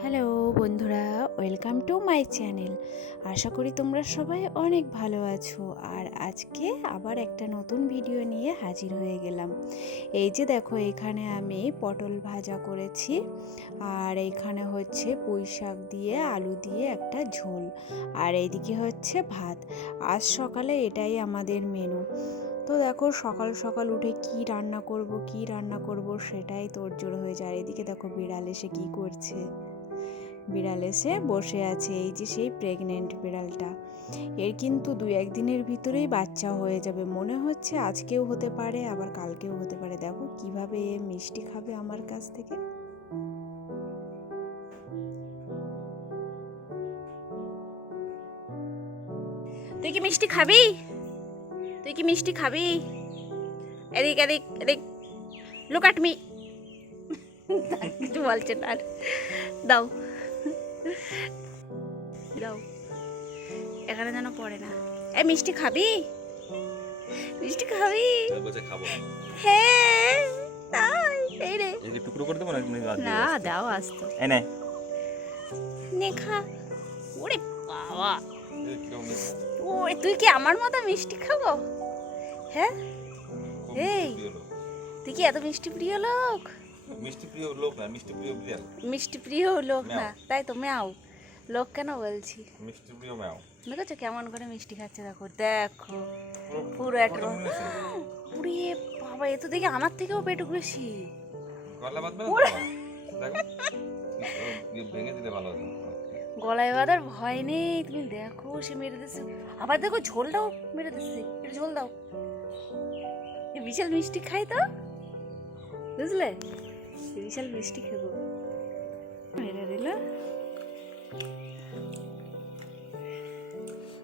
Hello বন্ধুরা, welcome to my channel. আশা করি তোমরা সবাই অনেক ভালো আছো। আর আজকে আবার একটা নতুন ভিডিও নিয়ে হাজির হয়ে গেলাম। এই যে দেখো, এখানে আমি পটল ভাজা করেছি। আর এইখানে হচ্ছে পুঁই শাক দিয়ে, আলু দিয়ে একটা ঝোল। আর এইদিকে হচ্ছে ভাত। আজ সকালে এটাই আমাদের মেনু। তো দেখো, সকাল সকাল উঠে কি রান্না করব, কি রান্না করব সেটাই তোর তোড়জোড় হয়ে যায়। এদিকে দেখো বিড়াল এসে কি করছে। বিড়াল এসে বসে আছে, এই যে সেই প্রেগনেন্ট বিড়ালটা। এর কিন্তু দু একদিনের ভিতরেই বাচ্চা হয়ে যাবে। মনে হচ্ছে আজকেও হতে পারে, আবার কালকেও হতে পারে। দেখো কীভাবে এ মিষ্টি খাবে আমার কাছ থেকে। তুই কি মিষ্টি খাবি? তুই কি মিষ্টি খাবি? এদিক এদিক এদিক। লুক মি কিছু বলছে না দাও। দাও। এখানে যেন পড়ে না। এ মিষ্টি খাবি? মিষ্টি খাবি? হ্যাঁ তাই এই রে। টুকরো করে দেবো না দাও। আসতো। নে। খা। ওরে বাবা? ওরে তুই কি আমার মতো মিষ্টি খাব? হ্যাঁ? এই। তুই কি এত মিষ্টি প্রিয় লোক? মিষ্টি প্রিয় লোক না মিষ্টি প্রিয় বিড়াল। মিষ্টি প্রিয় লোক না তাই তো ম্যাও। লোক কেন বলছি? মিষ্টি প্রিয় ম্যাও। দেখেছ কেমন করে মিষ্টি খাচ্ছে? দেখো দেখো পুরো একটা ফটো পুরে বাবা এ তো দেখি আমার থেকেও পেটুক বেশি গলা বাঁধবে ভেঙে দিলে ভালো হতো। গলায় বাঁধার ভয় নেই তুমি দেখো সে মেরে দিচ্ছে আবার দেখো ঝোলটাও মেরে দিচ্ছে একটু ঝোল দাও। বিশাল মিষ্টি খাই তো? বুঝলে? বিশাল মিষ্টি খেব। মেরে দিল।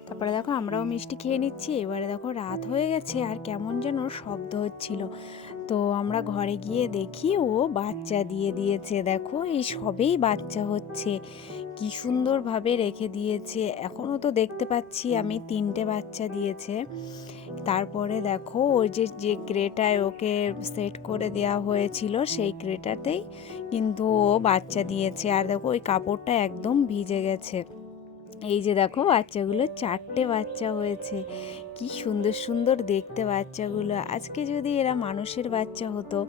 তারপরে দেখো, আমরাও মিষ্টি খেয়ে নিচ্ছি। এবারে দেখো, রাত হয়ে গেছে আর কেমন যেন শব্দ হচ্ছিল। তো আমরা ঘরে গিয়ে দেখি ও বাচ্চা দিয়ে দিয়েছে। দেখো, এই সবেই বাচ্চা হচ্ছে। কি সুন্দরভাবে রেখে দিয়েছে। এখনও তো দেখতে পাচ্ছি আমি তিনটে বাচ্চা দিয়েছে। তারপরে দেখো, ওই যে যে ক্রেটায় ওকে সেট করে দেওয়া হয়েছিল, সেই ক্রেটাতেই কিন্তু ও বাচ্চা দিয়েছে। আর দেখো, ওই কাপড়টা একদম ভিজে গেছে। এই যে দেখো বাচ্চাগুলো, চারটে বাচ্চা হয়েছে। কি সুন্দর সুন্দর দেখতে বাচ্চাগুলো। আজকে যদি এরা মানুষের বাচ্চা হতো,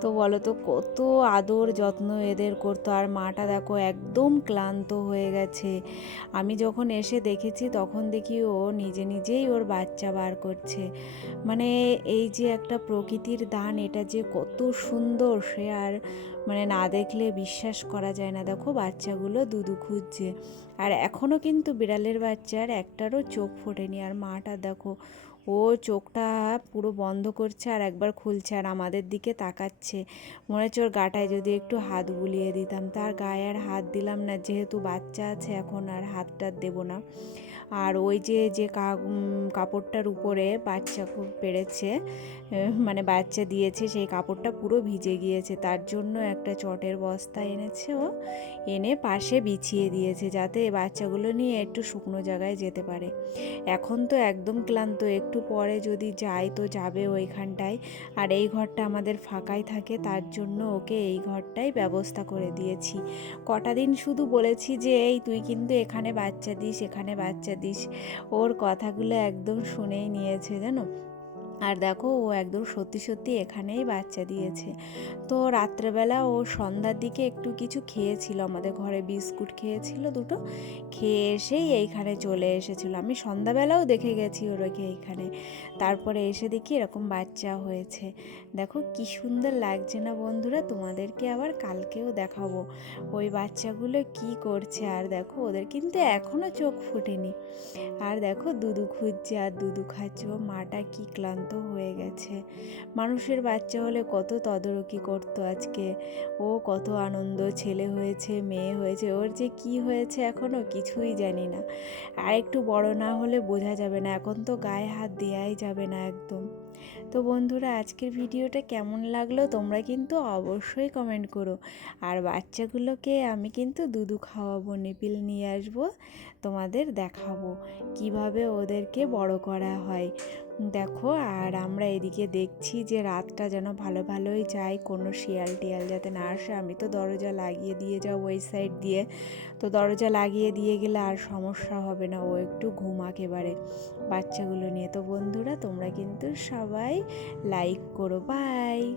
তো বলো তো কত আদর যত্ন এদের করতো। আর মাটা দেখো একদম ক্লান্ত হয়ে গেছে। আমি যখন এসে দেখেছি, তখন দেখি ও নিজে নিজেই ওর বাচ্চা বার করছে। মানে এই যে একটা প্রকৃতির দান, এটা যে কত সুন্দর সে আর মানে না দেখলে বিশ্বাস করা যায় না। দেখো বাচ্চাগুলো দুধু খুঁজছে। আর এখনও কিন্তু বিড়ালের বাচ্চার একটারও চোখ ফোটেনি। আর মাটা দেখো, ও চোখটা পুরো বন্ধ করছে আর একবার খুলছে আর আমাদের দিকে তাকাচ্ছে। মনে হচ্ছে ওর গাটায় যদি একটু হাত বুলিয়ে দিতাম। তার গায়ে আর হাত দিলাম না, যেহেতু বাচ্চা আছে এখন আর হাতটা দেবো না। আর ওই যে যে কাপড়টার উপরে বাচ্চা খুব পেরেছে মানে বাচ্চা দিয়েছে, সেই কাপড়টা পুরো ভিজে গিয়েছে। তার জন্য একটা চটের বস্তা এনেছে ও, এনে পাশে বিছিয়ে দিয়েছে যাতে বাচ্চাগুলো নিয়ে একটু শুকনো জায়গায় যেতে পারে। এখন তো একদম ক্লান্ত, একটু পরে যদি যাই তো যাবে ওইখানটায়। আর এই ঘরটা আমাদের ফাঁকাই থাকে, তার জন্য ওকে এই ঘরটাই ব্যবস্থা করে দিয়েছি। কটা দিন শুধু বলেছি যে, এই তুই কিন্তু এখানে বাচ্চা দিস, এখানে বাচ্চা দিস। ওর কথাগুলো একদম শুনেই নিয়েছে জানো? আর দেখো ও একদম সত্যি সত্যি এখানেই বাচ্চা দিয়েছে। তো রাত্রেবেলা ও সন্ধ্যার দিকে একটু কিছু খেয়েছিল আমাদের ঘরে বিস্কুট খেয়েছিল দুটো খেয়ে এসেই এইখানে চলে এসেছিল। আমি সন্ধ্যাবেলাও দেখে গেছি ওরকে এইখানে। তারপরে এসে দেখি এরকম বাচ্চা হয়েছে। দেখো কি সুন্দর লাগছে না বন্ধুরা তোমাদেরকে আবার কালকেও দেখাবো। ওই বাচ্চাগুলো কি করছে আর দেখো ওদের কিন্তু এখনও চোখ ফুটেনি। আর দেখো দুদু খুঁজছে আর দুদু খাচ্ছে ও মাটা কি ক্লান্ত হয়ে গেছে। মানুষের বাচ্চা হলে কত তদারকি করতো আজকে। ও কত আনন্দ, ছেলে হয়েছে, মেয়ে হয়েছে, ওর যে কি হয়েছে এখনও কিছুই জানি না। আর একটু বড় না হলে বোঝা যাবে না, এখন তো গায়ে হাত দেওয়াই যাবে না একদম। তো বন্ধুরা, আজকের ভিডিওটা কেমন লাগল তোমরা কিন্তু অবশ্যই কমেন্ট করো। আর বাচ্চাগুলোকে আমি কিন্তু দুধু খাওয়াবো, নিপিল নিয়ে আসব, তোমাদের দেখাবো কীভাবে ওদেরকে বড় করা হয়। দেখো, আর আমরা এদিকে দেখছি যে রাতটা যেন ভালো ভালোই যায়, কোনো শিয়াল টিয়াল যাতে না আসে। আমি তো দরজা লাগিয়ে দিয়ে যাও ওই সাইড দিয়ে। তো দরজা লাগিয়ে দিয়ে গেলে আর সমস্যা হবে না, ও একটু ঘুমাক এবারে। বাচ্চাগুলো নিয়ে তো বন্ধুরা, তোমরা কিন্তু সবাই লাইক করো বাই